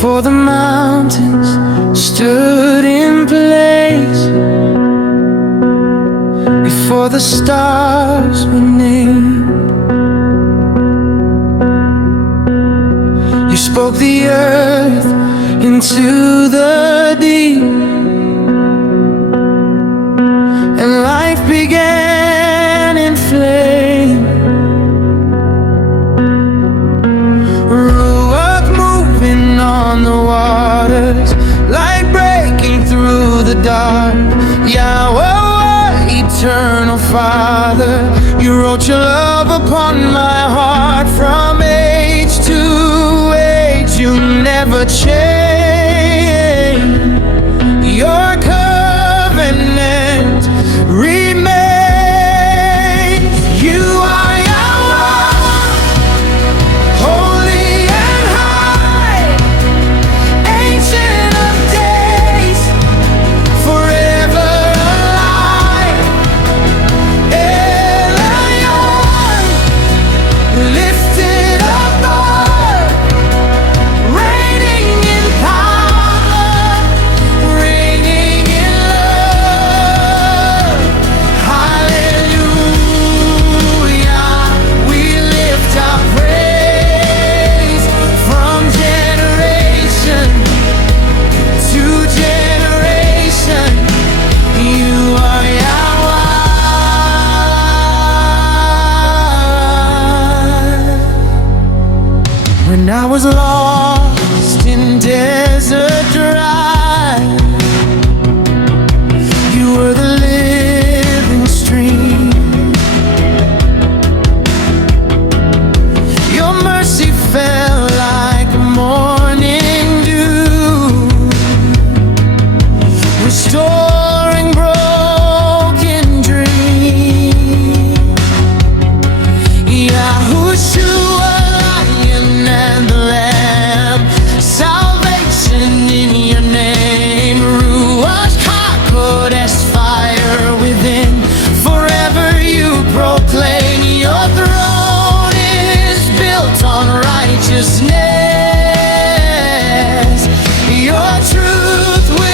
Before the mountains stood in place, before the stars were named, you spoke the earth into the deep, and life began in flame. Ruach moving on the waters, light breaking through the dark. Yahuah, eternal Father, you wrote your love upon my heart. From age to age, you never change. Your covenant remains. You are Yahuah, holy and high, ancient of days, forever alive. Elyon, lifted above, reigning in power, reigning in love. Hallelujah, we lift our praise from generation to generation. You are Yahuah. When I was lost in desert dry, you were the living stream. Your mercy fell like morning dew, restoring broken dreams. Yahushua, Lion and the Lamb, salvation in your name. Ruach HaKodesh, fire within, forever you proclaim. Your throne is built on righteousness, your truth will